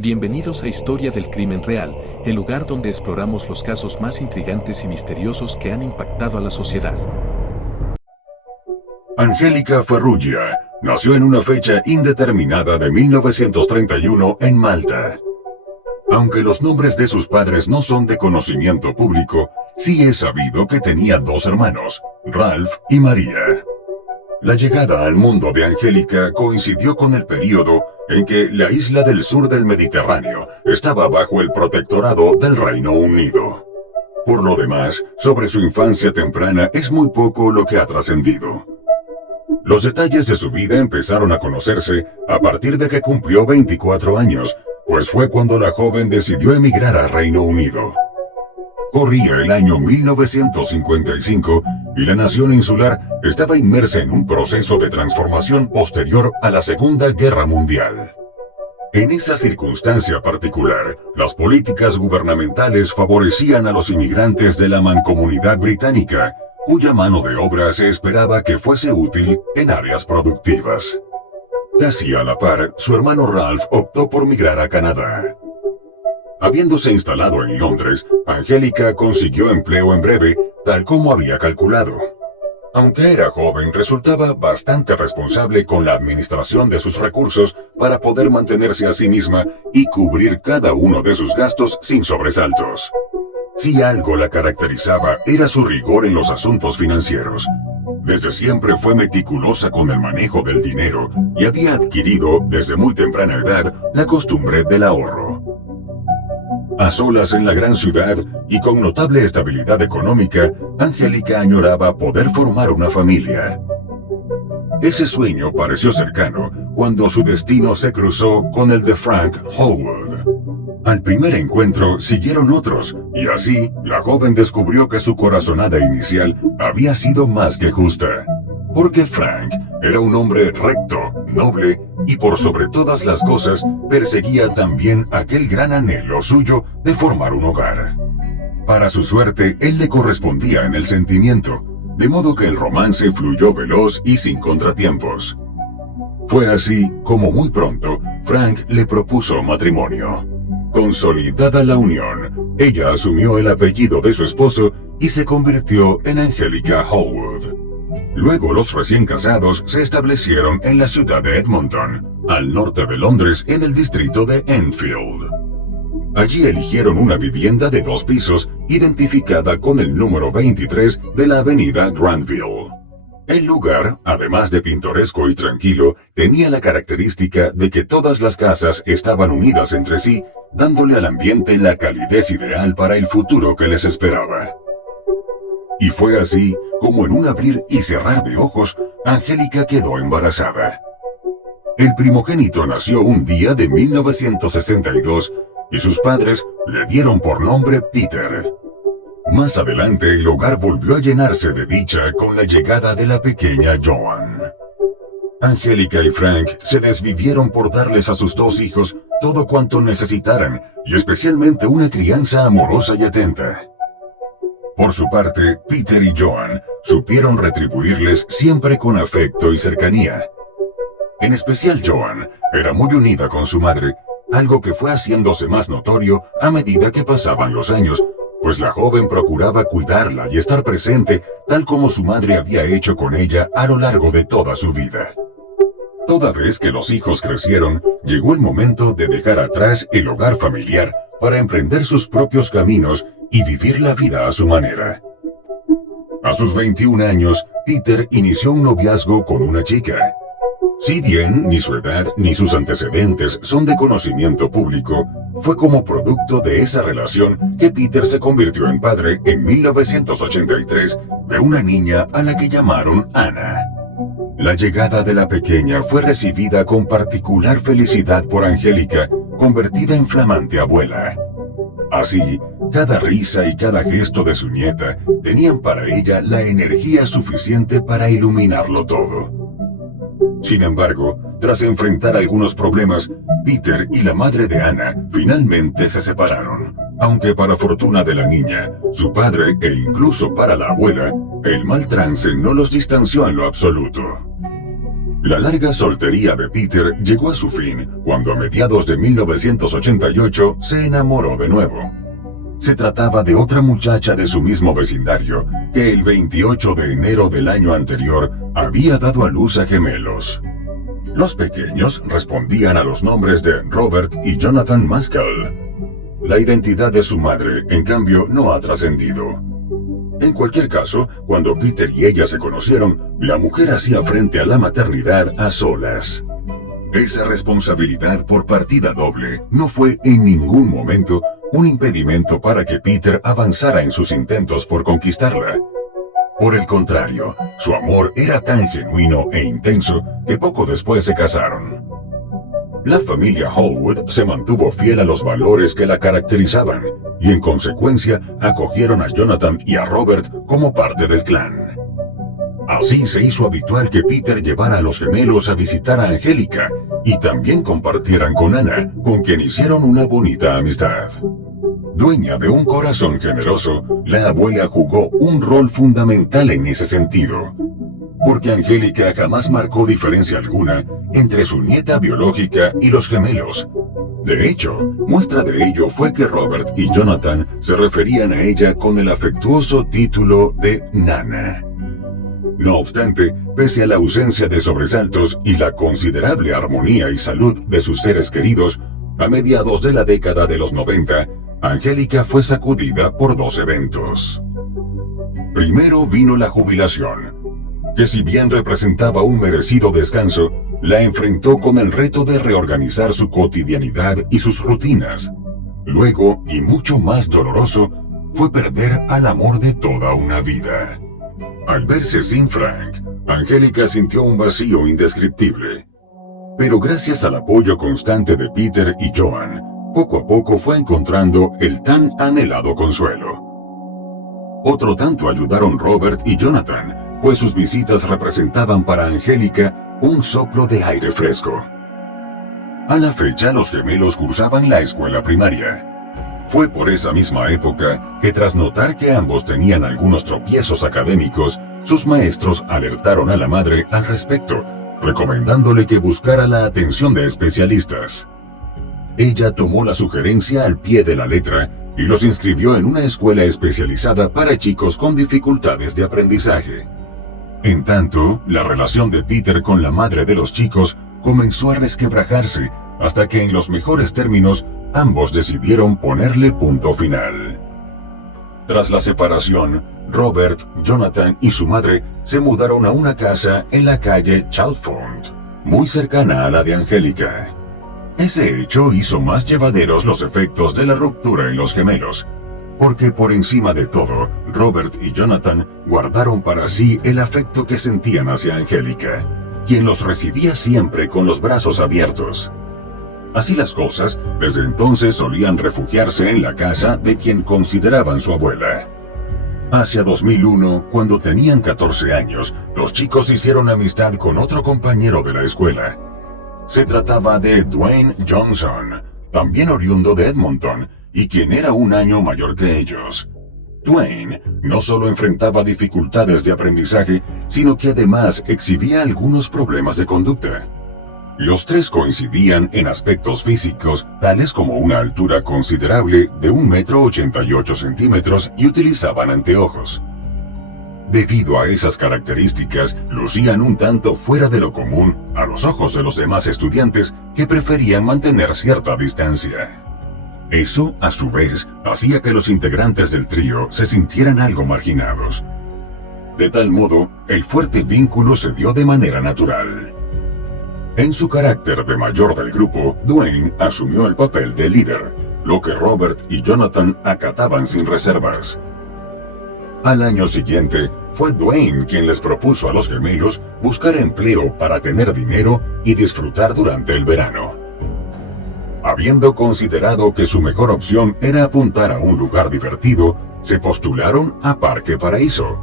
Bienvenidos a Historia del Crimen Real, el lugar donde exploramos los casos más intrigantes y misteriosos que han impactado a la sociedad. Angélica Farrugia nació en una fecha indeterminada de 1931 en Malta. Aunque los nombres de sus padres no son de conocimiento público, sí es sabido que tenía dos hermanos, Ralph y María. La llegada al mundo de Angélica coincidió con el período en que la isla del sur del Mediterráneo estaba bajo el protectorado del Reino Unido. Por lo demás, sobre su infancia temprana es muy poco lo que ha trascendido. Los detalles de su vida empezaron a conocerse a partir de que cumplió 24 años, pues fue cuando la joven decidió emigrar al Reino Unido. Corría el año 1955 y la nación insular estaba inmersa en un proceso de transformación posterior a la Segunda Guerra Mundial. En esa circunstancia particular, las políticas gubernamentales favorecían a los inmigrantes de la Mancomunidad Británica, cuya mano de obra se esperaba que fuese útil en áreas productivas. Casi a la par, su hermano Ralph optó por migrar a Canadá. Habiéndose instalado en Londres, Angélica consiguió empleo en breve, tal como había calculado. Aunque era joven, resultaba bastante responsable con la administración de sus recursos para poder mantenerse a sí misma y cubrir cada uno de sus gastos sin sobresaltos. Si algo la caracterizaba, era su rigor en los asuntos financieros. Desde siempre fue meticulosa con el manejo del dinero y había adquirido, desde muy temprana edad, la costumbre del ahorro. A solas en la gran ciudad y con notable estabilidad económica, Angélica añoraba poder formar una familia. Ese sueño pareció cercano cuando su destino se cruzó con el de Frank Hallwood. Al primer encuentro siguieron otros, y así la joven descubrió que su corazonada inicial había sido más que justa. Porque Frank era un hombre recto, noble, y por sobre todas las cosas perseguía también aquel gran anhelo suyo de formar un hogar. Para su suerte, él le correspondía en el sentimiento, de modo que el romance fluyó veloz y sin contratiempos. Fue así como muy pronto Frank le propuso matrimonio. Consolidada la unión, ella asumió el apellido de su esposo y se convirtió en Angélica Hallwood. Luego los recién casados se establecieron en la ciudad de Edmonton, al norte de Londres, en el distrito de Enfield. Allí eligieron una vivienda de 2 pisos, identificada con el número 23 de la avenida Granville. El lugar, además de pintoresco y tranquilo, tenía la característica de que todas las casas estaban unidas entre sí, dándole al ambiente la calidez ideal para el futuro que les esperaba. Y fue así como en un abrir y cerrar de ojos, Angélica quedó embarazada. El primogénito nació un día de 1962 y sus padres le dieron por nombre Peter. Más adelante el hogar volvió a llenarse de dicha con la llegada de la pequeña Joan. Angélica y Frank se desvivieron por darles a sus 2 hijos todo cuanto necesitaran y especialmente una crianza amorosa y atenta. Por su parte, Peter y Joan supieron retribuirles siempre con afecto y cercanía. En especial Joan era muy unida con su madre, algo que fue haciéndose más notorio a medida que pasaban los años, pues la joven procuraba cuidarla y estar presente tal como su madre había hecho con ella a lo largo de toda su vida. Toda vez que los hijos crecieron, llegó el momento de dejar atrás el hogar familiar para emprender sus propios caminos y vivir la vida a su manera. A sus 21 años, Peter inició un noviazgo con una chica. Si bien ni su edad ni sus antecedentes son de conocimiento público, fue como producto de esa relación que Peter se convirtió en padre en 1983 de una niña a la que llamaron Anna. La llegada de la pequeña fue recibida con particular felicidad por Angélica, convertida en flamante abuela. Así, cada risa y cada gesto de su nieta tenían para ella la energía suficiente para iluminarlo todo. Sin embargo, tras enfrentar algunos problemas, Peter y la madre de Anna finalmente se separaron. Aunque para fortuna de la niña, su padre e incluso para la abuela, el mal trance no los distanció en lo absoluto. La larga soltería de Peter llegó a su fin cuando a mediados de 1988 se enamoró de nuevo. Se trataba de otra muchacha de su mismo vecindario que el 28 de enero del año anterior había dado a luz a gemelos. Los pequeños respondían a los nombres de Robert y Jonathan Maskell. La identidad de su madre, en cambio, no ha trascendido. En cualquier caso, cuando Peter y ella se conocieron, la mujer hacía frente a la maternidad a solas. Esa responsabilidad por partida doble no fue en ningún momento un impedimento para que Peter avanzara en sus intentos por conquistarla. Por el contrario, su amor era tan genuino e intenso que poco después se casaron. La familia Hallwood se mantuvo fiel a los valores que la caracterizaban y en consecuencia acogieron a Jonathan y a Robert como parte del clan. Así se hizo habitual que Peter llevara a los gemelos a visitar a Angélica y también compartieran con Anna, con quien hicieron una bonita amistad. Dueña de un corazón generoso, la abuela jugó un rol fundamental en ese sentido, porque Angélica jamás marcó diferencia alguna entre su nieta biológica y los gemelos. De hecho, muestra de ello fue que Robert y Jonathan se referían a ella con el afectuoso título de Nana. No obstante, pese a la ausencia de sobresaltos y la considerable armonía y salud de sus seres queridos, a mediados de la década de los 90, Angélica fue sacudida por dos eventos. Primero vino la jubilación, que si bien representaba un merecido descanso, la enfrentó con el reto de reorganizar su cotidianidad y sus rutinas. Luego, y mucho más doloroso, fue perder al amor de toda una vida. Al verse sin Frank, Angélica sintió un vacío indescriptible. Pero gracias al apoyo constante de Peter y Joan, poco a poco fue encontrando el tan anhelado consuelo. Otro tanto ayudaron Robert y Jonathan, pues sus visitas representaban para Angélica un soplo de aire fresco. A la fecha, los gemelos cursaban la escuela primaria. Fue por esa misma época que, tras notar que ambos tenían algunos tropiezos académicos, sus maestros alertaron a la madre al respecto, recomendándole que buscara la atención de especialistas. Ella tomó la sugerencia al pie de la letra y los inscribió en una escuela especializada para chicos con dificultades de aprendizaje. En tanto, la relación de Peter con la madre de los chicos comenzó a resquebrajarse hasta que, en los mejores términos, ambos decidieron ponerle punto final. Tras la separación, Robert, Jonathan y su madre se mudaron a una casa en la calle Chalfont, muy cercana a la de Angélica. Ese hecho hizo más llevaderos los efectos de la ruptura en los gemelos, porque por encima de todo, Robert y Jonathan guardaron para sí el afecto que sentían hacia Angélica, quien los recibía siempre con los brazos abiertos. Así las cosas, desde entonces solían refugiarse en la casa de quien consideraban su abuela. Hacia 2001, cuando tenían 14 años, los chicos hicieron amistad con otro compañero de la escuela. Se trataba de Dwayne Johnson, también oriundo de Edmonton, y quien era un año mayor que ellos. Dwayne no solo enfrentaba dificultades de aprendizaje, sino que además exhibía algunos problemas de conducta. Los tres coincidían en aspectos físicos, tales como una altura considerable de 1,88 m y utilizaban anteojos. Debido a esas características, lucían un tanto fuera de lo común a los ojos de los demás estudiantes que preferían mantener cierta distancia. Eso, a su vez, hacía que los integrantes del trío se sintieran algo marginados. De tal modo, el fuerte vínculo se dio de manera natural. En su carácter de mayor del grupo, Dwayne asumió el papel de líder, lo que Robert y Jonathan acataban sin reservas. Al año siguiente, fue Dwayne quien les propuso a los gemelos buscar empleo para tener dinero y disfrutar durante el verano. Habiendo considerado que su mejor opción era apuntar a un lugar divertido, se postularon a Parque Paraíso.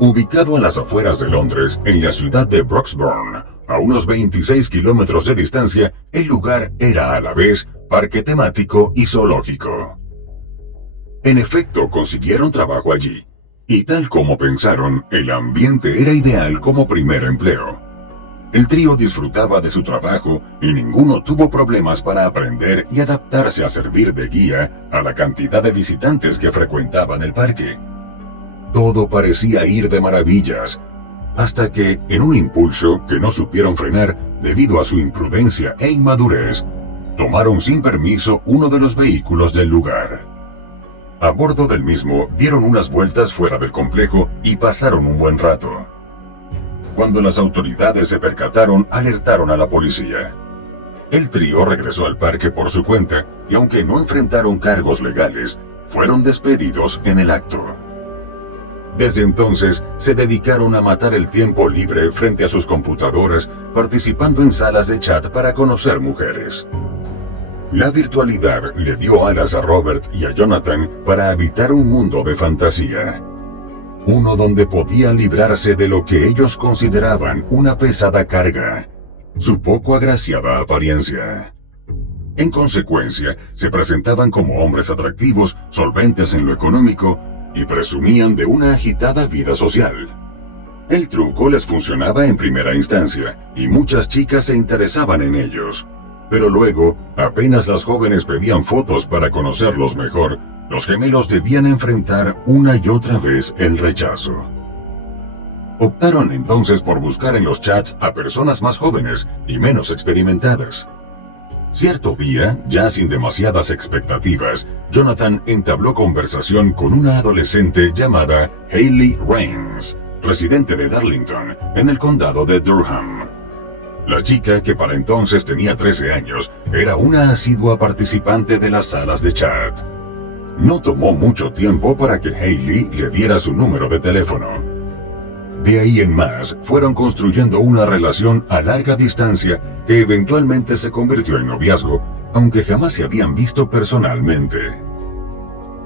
Ubicado a las afueras de Londres, en la ciudad de Broxbourne, a unos 26 kilómetros de distancia, el lugar era a la vez parque temático y zoológico. En efecto, consiguieron trabajo allí, y tal como pensaron, el ambiente era ideal como primer empleo. El trío disfrutaba de su trabajo y ninguno tuvo problemas para aprender y adaptarse a servir de guía a la cantidad de visitantes que frecuentaban el parque. Todo parecía ir de maravillas, hasta que, en un impulso que no supieron frenar debido a su imprudencia e inmadurez, tomaron sin permiso uno de los vehículos del lugar. A bordo del mismo dieron unas vueltas fuera del complejo y pasaron un buen rato. Cuando las autoridades se percataron, alertaron a la policía. El trío regresó al parque por su cuenta y aunque no enfrentaron cargos legales, fueron despedidos en el acto. Desde entonces, se dedicaron a matar el tiempo libre frente a sus computadoras, participando en salas de chat para conocer mujeres. La virtualidad le dio alas a Robert y a Jonathan para habitar un mundo de fantasía. Uno donde podían librarse de lo que ellos consideraban una pesada carga, su poco agraciada apariencia. En consecuencia, se presentaban como hombres atractivos, solventes en lo económico, y presumían de una agitada vida social. El truco les funcionaba en primera instancia, y muchas chicas se interesaban en ellos. Pero luego, apenas las jóvenes pedían fotos para conocerlos mejor, los gemelos debían enfrentar una y otra vez el rechazo. Optaron entonces por buscar en los chats a personas más jóvenes y menos experimentadas. Cierto día, ya sin demasiadas expectativas, Jonathan entabló conversación con una adolescente llamada Hayley Rains, residente de Darlington, en el condado de Durham. La chica, que para entonces tenía 13 años, era una asidua participante de las salas de chat. No tomó mucho tiempo para que Hayley le diera su número de teléfono. De ahí en más, fueron construyendo una relación a larga distancia que eventualmente se convirtió en noviazgo, aunque jamás se habían visto personalmente.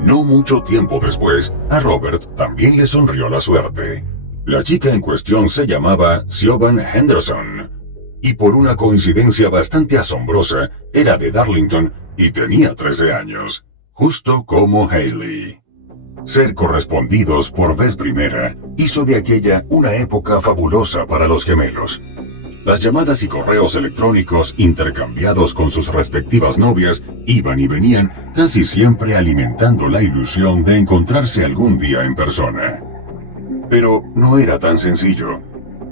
No mucho tiempo después, a Robert también le sonrió la suerte. La chica en cuestión se llamaba Siobhan Henderson, y por una coincidencia bastante asombrosa, era de Darlington y tenía 13 años, justo como Hayley. Ser correspondidos por vez primera hizo de aquella una época fabulosa para los gemelos. Las llamadas y correos electrónicos intercambiados con sus respectivas novias iban y venían, casi siempre alimentando la ilusión de encontrarse algún día en persona. Pero no era tan sencillo,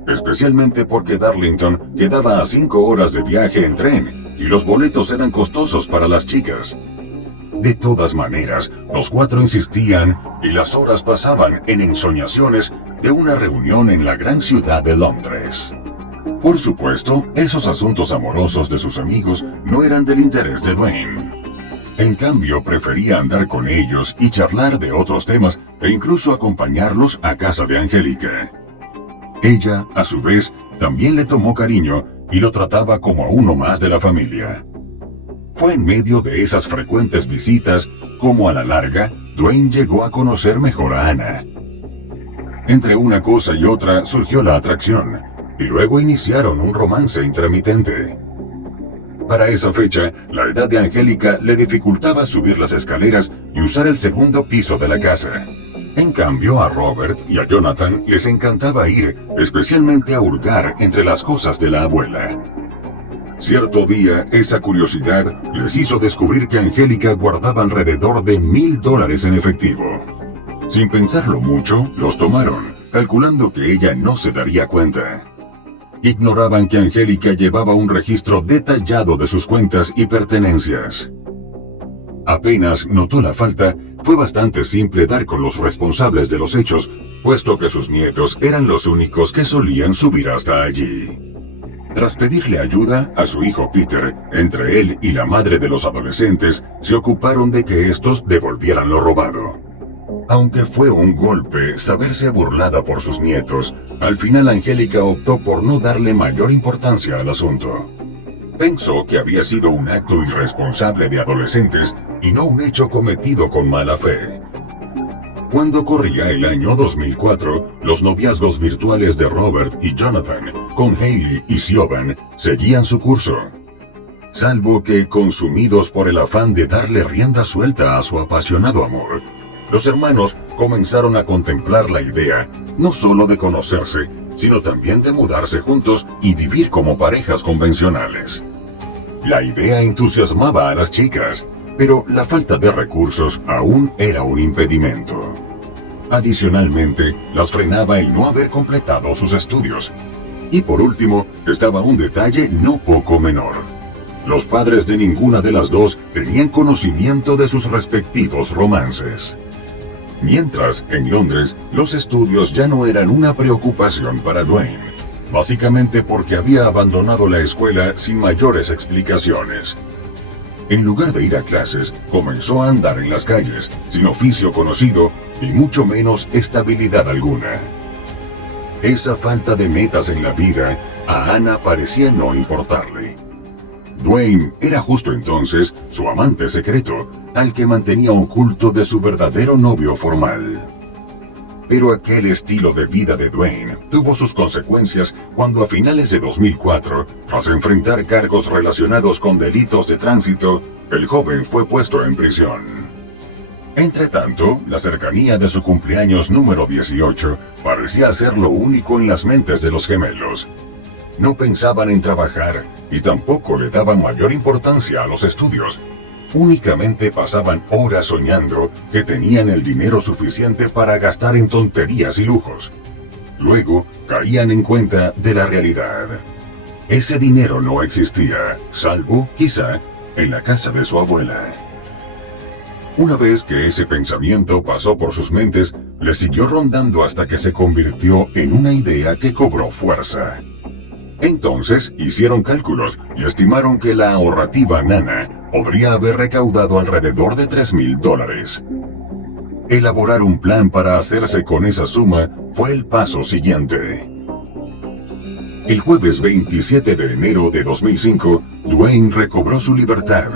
especialmente porque Darlington quedaba a 5 horas de viaje en tren y los boletos eran costosos para las chicas. De todas maneras, los cuatro insistían y las horas pasaban en ensoñaciones de una reunión en la gran ciudad de Londres. Por supuesto, esos asuntos amorosos de sus amigos no eran del interés de Dwayne. En cambio, prefería andar con ellos y charlar de otros temas e incluso acompañarlos a casa de Angélica. Ella, a su vez, también le tomó cariño y lo trataba como a uno más de la familia. Fue en medio de esas frecuentes visitas como a la larga, Dwayne llegó a conocer mejor a Anna. Entre una cosa y otra surgió la atracción, y luego iniciaron un romance intermitente. Para esa fecha, la edad de Angélica le dificultaba subir las escaleras y usar el segundo piso de la casa. En cambio, a Robert y a Jonathan les encantaba ir, especialmente a hurgar entre las cosas de la abuela. Cierto día, esa curiosidad les hizo descubrir que Angélica guardaba alrededor de $1000 en efectivo. Sin pensarlo mucho, los tomaron, calculando que ella no se daría cuenta. Ignoraban que Angélica llevaba un registro detallado de sus cuentas y pertenencias. Apenas notó la falta, fue bastante simple dar con los responsables de los hechos, puesto que sus nietos eran los únicos que solían subir hasta allí. Tras pedirle ayuda a su hijo Peter, entre él y la madre de los adolescentes se ocuparon de que estos devolvieran lo robado. Aunque fue un golpe saberse burlada por sus nietos, al final Angélica optó por no darle mayor importancia al asunto. Pensó que había sido un acto irresponsable de adolescentes y no un hecho cometido con mala fe. Cuando corría el año 2004, los noviazgos virtuales de Robert y Jonathan con Hayley y Siobhan seguían su curso. Salvo que, consumidos por el afán de darle rienda suelta a su apasionado amor, los hermanos comenzaron a contemplar la idea, no solo de conocerse, sino también de mudarse juntos y vivir como parejas convencionales. La idea entusiasmaba a las chicas, pero la falta de recursos aún era un impedimento. Adicionalmente, las frenaba el no haber completado sus estudios. Y por último, estaba un detalle no poco menor. Los padres de ninguna de las dos tenían conocimiento de sus respectivos romances. Mientras, en Londres, los estudios ya no eran una preocupación para Dwayne, básicamente porque había abandonado la escuela sin mayores explicaciones. En lugar de ir a clases, comenzó a andar en las calles, sin oficio conocido y mucho menos estabilidad alguna. Esa falta de metas en la vida a Anna parecía no importarle. Dwayne era justo entonces su amante secreto, al que mantenía oculto de su verdadero novio formal. Pero aquel estilo de vida de Dwayne tuvo sus consecuencias cuando a finales de 2004, tras enfrentar cargos relacionados con delitos de tránsito, el joven fue puesto en prisión. Entretanto, la cercanía de su cumpleaños número 18 parecía ser lo único en las mentes de los gemelos. No pensaban en trabajar y tampoco le daban mayor importancia a los estudios. Únicamente pasaban horas soñando que tenían el dinero suficiente para gastar en tonterías y lujos. Luego caían en cuenta de la realidad. Ese dinero no existía, salvo, quizá, en la casa de su abuela. Una vez que ese pensamiento pasó por sus mentes, le siguió rondando hasta que se convirtió en una idea que cobró fuerza. Entonces hicieron cálculos y estimaron que la ahorrativa Nana podría haber recaudado alrededor de $3,000. Elaborar un plan para hacerse con esa suma fue el paso siguiente. El jueves 27 de enero de 2005, Dwayne recobró su libertad,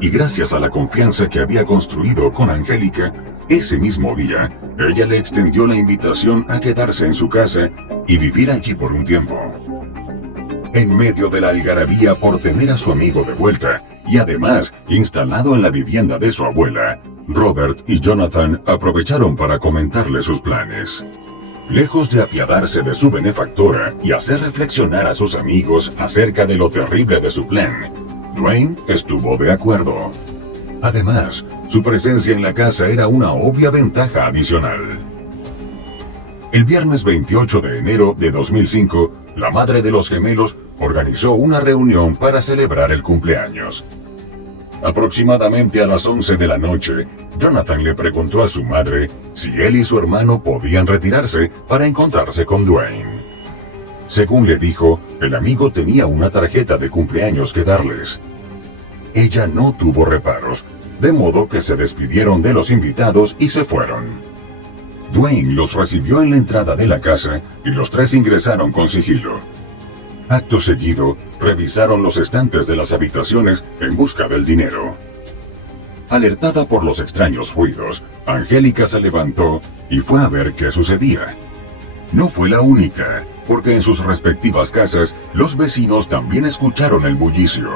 y gracias a la confianza que había construido con Angélica, ese mismo día, ella le extendió la invitación a quedarse en su casa y vivir allí por un tiempo. En medio de la algarabía por tener a su amigo de vuelta, y además instalado en la vivienda de su abuela, Robert y Jonathan aprovecharon para comentarle sus planes. Lejos de apiadarse de su benefactora y hacer reflexionar a sus amigos acerca de lo terrible de su plan, Dwayne estuvo de acuerdo. Además, su presencia en la casa era una obvia ventaja adicional. El viernes 28 de enero de 2005, la madre de los gemelos organizó una reunión para celebrar el cumpleaños. Aproximadamente a las 11 de la noche, Jonathan le preguntó a su madre si él y su hermano podían retirarse para encontrarse con Dwayne. Según le dijo, el amigo tenía una tarjeta de cumpleaños que darles. Ella no tuvo reparos, de modo que se despidieron de los invitados y se fueron. Dwayne los recibió en la entrada de la casa y los tres ingresaron con sigilo. Acto seguido, revisaron los estantes de las habitaciones en busca del dinero. Alertada por los extraños ruidos, Angélica se levantó y fue a ver qué sucedía. No fue la única, porque en sus respectivas casas, los vecinos también escucharon el bullicio.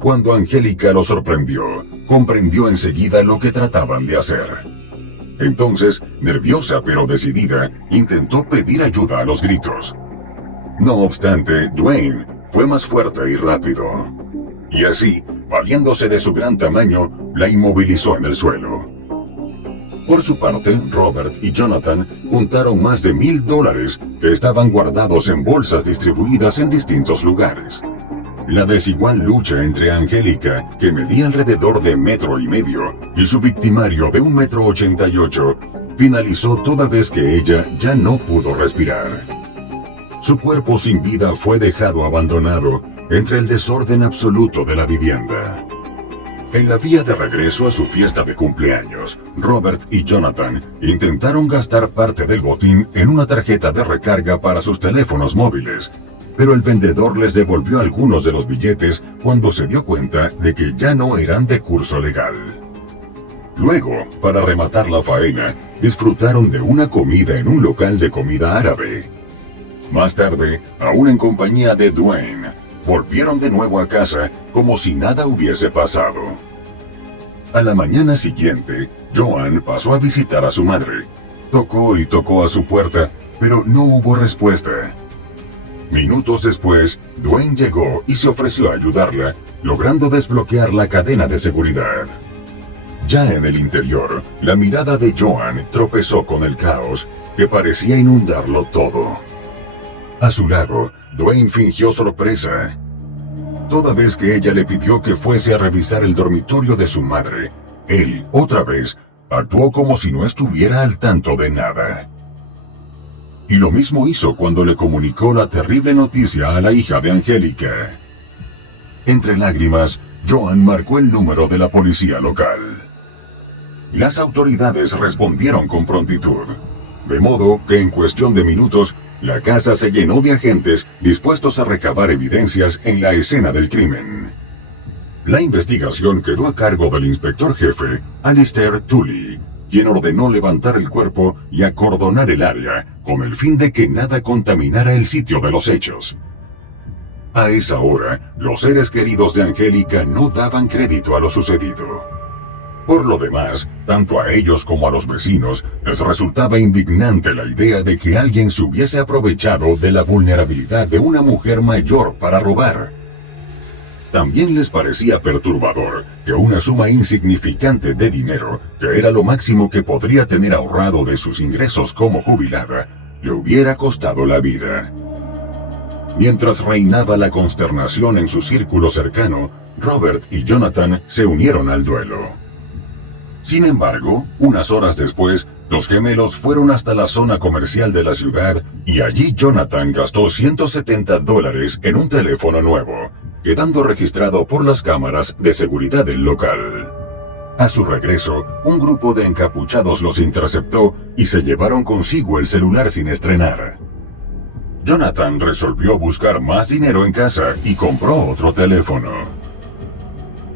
Cuando Angélica lo sorprendió, comprendió enseguida lo que trataban de hacer. Entonces, nerviosa pero decidida, intentó pedir ayuda a los gritos. No obstante, Dwayne fue más fuerte y rápido. Y así, valiéndose de su gran tamaño, la inmovilizó en el suelo. Por su parte, Robert y Jonathan juntaron más de $1,000 que estaban guardados en bolsas distribuidas en distintos lugares. La desigual lucha entre Angélica, que medía alrededor de 1,5 metros, y su victimario de 1,88 metros, finalizó toda vez que ella ya no pudo respirar. Su cuerpo sin vida fue dejado abandonado entre el desorden absoluto de la vivienda. En la vía de regreso a su fiesta de cumpleaños, Robert y Jonathan intentaron gastar parte del botín en una tarjeta de recarga para sus teléfonos móviles, pero el vendedor les devolvió algunos de los billetes cuando se dio cuenta de que ya no eran de curso legal. Luego, para rematar la faena, disfrutaron de una comida en un local de comida árabe. Más tarde, aún en compañía de Dwayne, volvieron de nuevo a casa como si nada hubiese pasado. A la mañana siguiente, Joan pasó a visitar a su madre. Tocó y tocó a su puerta, pero no hubo respuesta. Minutos después, Dwayne llegó y se ofreció a ayudarla, logrando desbloquear la cadena de seguridad. Ya en el interior, la mirada de Joan tropezó con el caos que parecía inundarlo todo. A su lado, Dwayne fingió sorpresa. Toda vez que ella le pidió que fuese a revisar el dormitorio de su madre, él, otra vez, actuó como si no estuviera al tanto de nada. Y lo mismo hizo cuando le comunicó la terrible noticia a la hija de Angélica. Entre lágrimas, Joan marcó el número de la policía local. Las autoridades respondieron con prontitud, de modo que en cuestión de minutos, la casa se llenó de agentes dispuestos a recabar evidencias en la escena del crimen. La investigación quedó a cargo del inspector jefe, Alistair Tully, quien ordenó levantar el cuerpo y acordonar el área, con el fin de que nada contaminara el sitio de los hechos. A esa hora, los seres queridos de Angélica no daban crédito a lo sucedido. Por lo demás, tanto a ellos como a los vecinos les resultaba indignante la idea de que alguien se hubiese aprovechado de la vulnerabilidad de una mujer mayor para robar. También les parecía perturbador que una suma insignificante de dinero, que era lo máximo que podría tener ahorrado de sus ingresos como jubilada, le hubiera costado la vida. Mientras reinaba la consternación en su círculo cercano, Robert y Jonathan se unieron al duelo. Sin embargo, unas horas después, los gemelos fueron hasta la zona comercial de la ciudad y allí Jonathan gastó $170 en un teléfono nuevo, quedando registrado por las cámaras de seguridad del local. A su regreso, un grupo de encapuchados los interceptó y se llevaron consigo el celular sin estrenar. Jonathan resolvió buscar más dinero en casa y compró otro teléfono.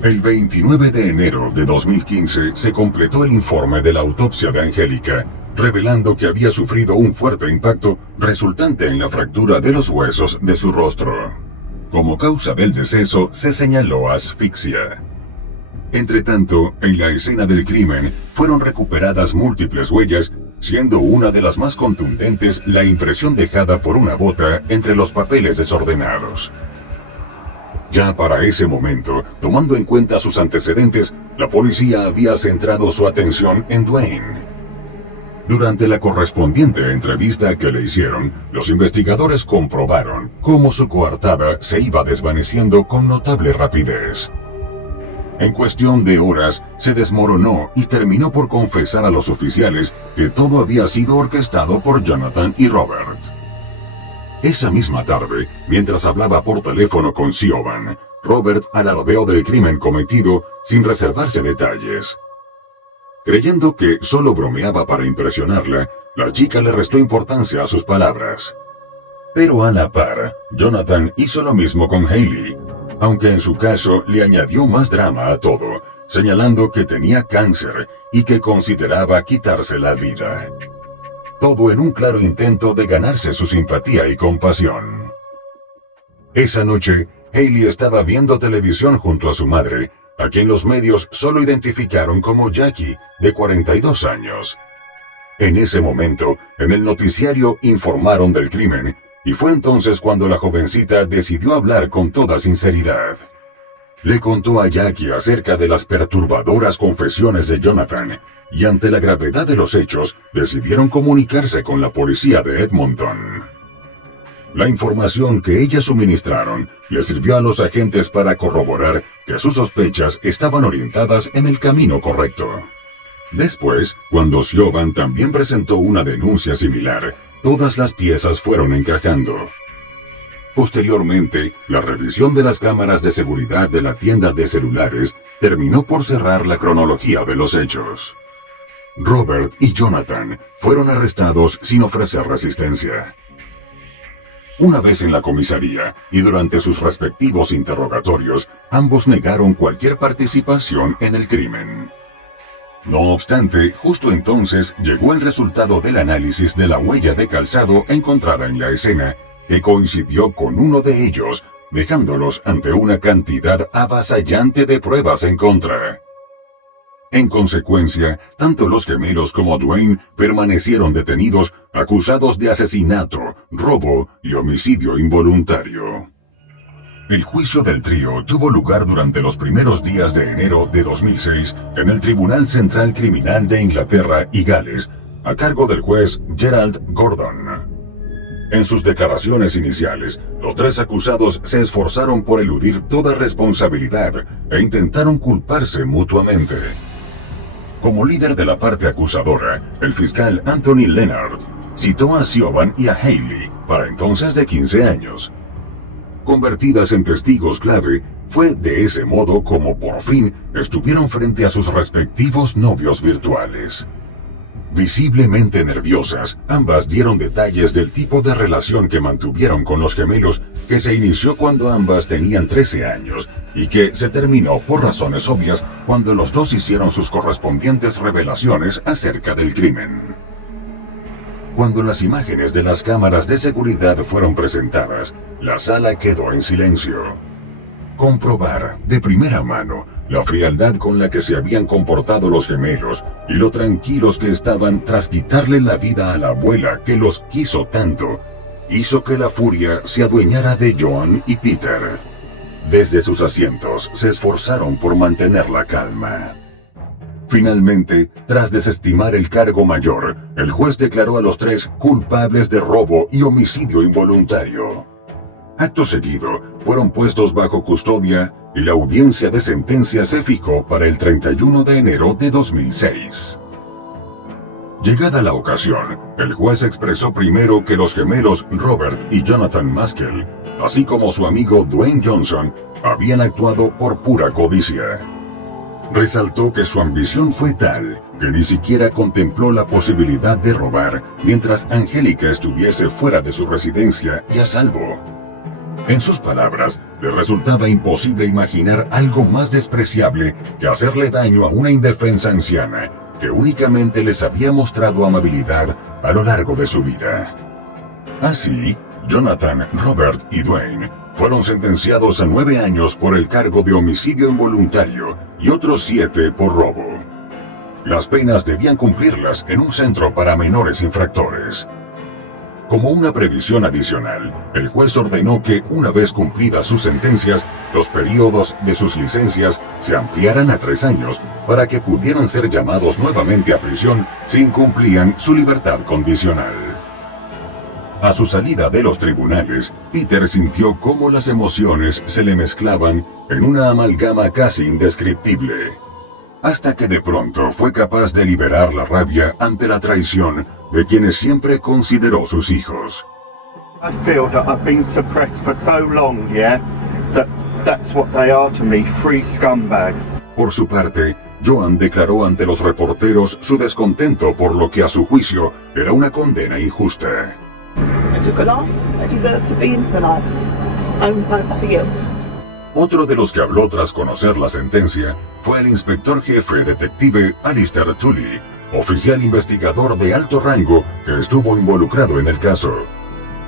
El 29 de enero de 2015 se completó el informe de la autopsia de Angélica, revelando que había sufrido un fuerte impacto resultante en la fractura de los huesos de su rostro. Como causa del deceso se señaló asfixia. Entretanto, en la escena del crimen fueron recuperadas múltiples huellas, siendo una de las más contundentes la impresión dejada por una bota entre los papeles desordenados. Ya para ese momento, tomando en cuenta sus antecedentes, la policía había centrado su atención en Dwayne. Durante la correspondiente entrevista que le hicieron, los investigadores comprobaron cómo su coartada se iba desvaneciendo con notable rapidez. En cuestión de horas, se desmoronó y terminó por confesar a los oficiales que todo había sido orquestado por Jonathan y Robert. Esa misma tarde, mientras hablaba por teléfono con Siobhan, Robert alardeó del crimen cometido sin reservarse detalles. Creyendo que solo bromeaba para impresionarla, la chica le restó importancia a sus palabras. Pero a la par, Jonathan hizo lo mismo con Hailey, aunque en su caso le añadió más drama a todo, señalando que tenía cáncer y que consideraba quitarse la vida. Todo en un claro intento de ganarse su simpatía y compasión. Esa noche, Hailey estaba viendo televisión junto a su madre, a quien los medios solo identificaron como Jackie, de 42 años. En ese momento, en el noticiario informaron del crimen, y fue entonces cuando la jovencita decidió hablar con toda sinceridad. Le contó a Jackie acerca de las perturbadoras confesiones de Jonathan, y ante la gravedad de los hechos, decidieron comunicarse con la policía de Edmonton. La información que ellas suministraron le sirvió a los agentes para corroborar que sus sospechas estaban orientadas en el camino correcto. Después, cuando Siobhan también presentó una denuncia similar, todas las piezas fueron encajando. Posteriormente, la revisión de las cámaras de seguridad de la tienda de celulares terminó por cerrar la cronología de los hechos. Robert y Jonathan fueron arrestados sin ofrecer resistencia. Una vez en la comisaría y durante sus respectivos interrogatorios, ambos negaron cualquier participación en el crimen. No obstante, justo entonces llegó el resultado del análisis de la huella de calzado encontrada en la escena, que coincidió con uno de ellos, dejándolos ante una cantidad avasallante de pruebas en contra. En consecuencia, tanto los gemelos como Dwayne permanecieron detenidos, acusados de asesinato, robo y homicidio involuntario. El juicio del trío tuvo lugar durante los primeros días de enero de 2006 en el Tribunal Central Criminal de Inglaterra y Gales, a cargo del juez Gerald Gordon. En sus declaraciones iniciales, los tres acusados se esforzaron por eludir toda responsabilidad e intentaron culparse mutuamente. Como líder de la parte acusadora, el fiscal Anthony Leonard citó a Siobhan y a Hayley, para entonces de 15 años. Convertidas en testigos clave, fue de ese modo como por fin estuvieron frente a sus respectivos novios virtuales. Visiblemente nerviosas, ambas dieron detalles del tipo de relación que mantuvieron con los gemelos, que se inició cuando ambas tenían 13 años y que se terminó por razones obvias cuando los dos hicieron sus correspondientes revelaciones acerca del crimen. Cuando las imágenes de las cámaras de seguridad fueron presentadas, la sala quedó en silencio. Comprobar de primera mano la frialdad con la que se habían comportado los gemelos y lo tranquilos que estaban tras quitarle la vida a la abuela que los quiso tanto, hizo que la furia se adueñara de Joan y Peter. Desde sus asientos se esforzaron por mantener la calma. Finalmente, tras desestimar el cargo mayor, el juez declaró a los tres culpables de robo y homicidio involuntario. Acto seguido, fueron puestos bajo custodia y la audiencia de sentencia se fijó para el 31 de enero de 2006. Llegada la ocasión, el juez expresó primero que los gemelos Robert y Jonathan Maskell, así como su amigo Dwayne Johnson, habían actuado por pura codicia. Resaltó que su ambición fue tal que ni siquiera contempló la posibilidad de robar mientras Angélica estuviese fuera de su residencia y a salvo. En sus palabras, le resultaba imposible imaginar algo más despreciable que hacerle daño a una indefensa anciana que únicamente les había mostrado amabilidad a lo largo de su vida. Así, Jonathan, Robert y Dwayne fueron sentenciados a 9 años por el cargo de homicidio involuntario y otros 7 por robo. Las penas debían cumplirlas en un centro para menores infractores. Como una previsión adicional, el juez ordenó que, una vez cumplidas sus sentencias, los periodos de sus licencias se ampliaran a 3 años para que pudieran ser llamados nuevamente a prisión si incumplían su libertad condicional. A su salida de los tribunales, Peter sintió cómo las emociones se le mezclaban en una amalgama casi indescriptible, hasta que de pronto fue capaz de liberar la rabia ante la traición de quienes siempre consideró sus hijos. I feel that I've been suppressed for so long, yeah? That's what they are to me, free scumbags. Por su parte, Joan declaró ante los reporteros su descontento por lo que a su juicio era una condena injusta. I took a life. I deserve to be in for life. Nothing else. Otro de los que habló tras conocer la sentencia fue el inspector jefe detective Alistair Tully, oficial investigador de alto rango que estuvo involucrado en el caso.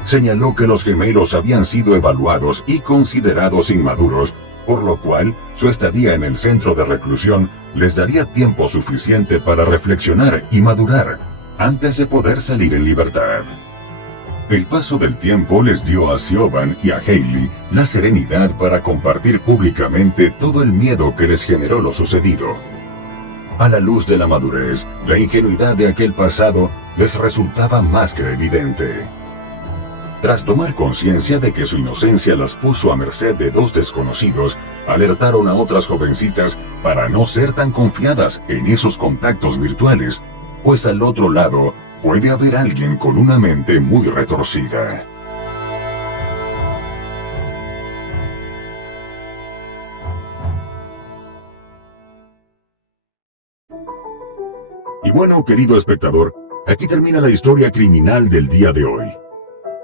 Señaló que los gemelos habían sido evaluados y considerados inmaduros, por lo cual su estadía en el centro de reclusión les daría tiempo suficiente para reflexionar y madurar antes de poder salir en libertad. El paso del tiempo les dio a Siobhan y a Hayley la serenidad para compartir públicamente todo el miedo que les generó lo sucedido. A la luz de la madurez, la ingenuidad de aquel pasado les resultaba más que evidente. Tras tomar conciencia de que su inocencia las puso a merced de 2 desconocidos, alertaron a otras jovencitas para no ser tan confiadas en esos contactos virtuales, pues al otro lado puede haber alguien con una mente muy retorcida. Y bueno, querido espectador, aquí termina la historia criminal del día de hoy.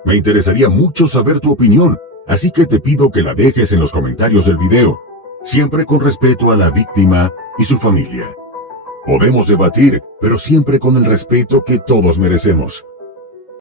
Me interesaría mucho saber tu opinión, así que te pido que la dejes en los comentarios del video, siempre con respeto a la víctima y su familia. Podemos debatir, pero siempre con el respeto que todos merecemos.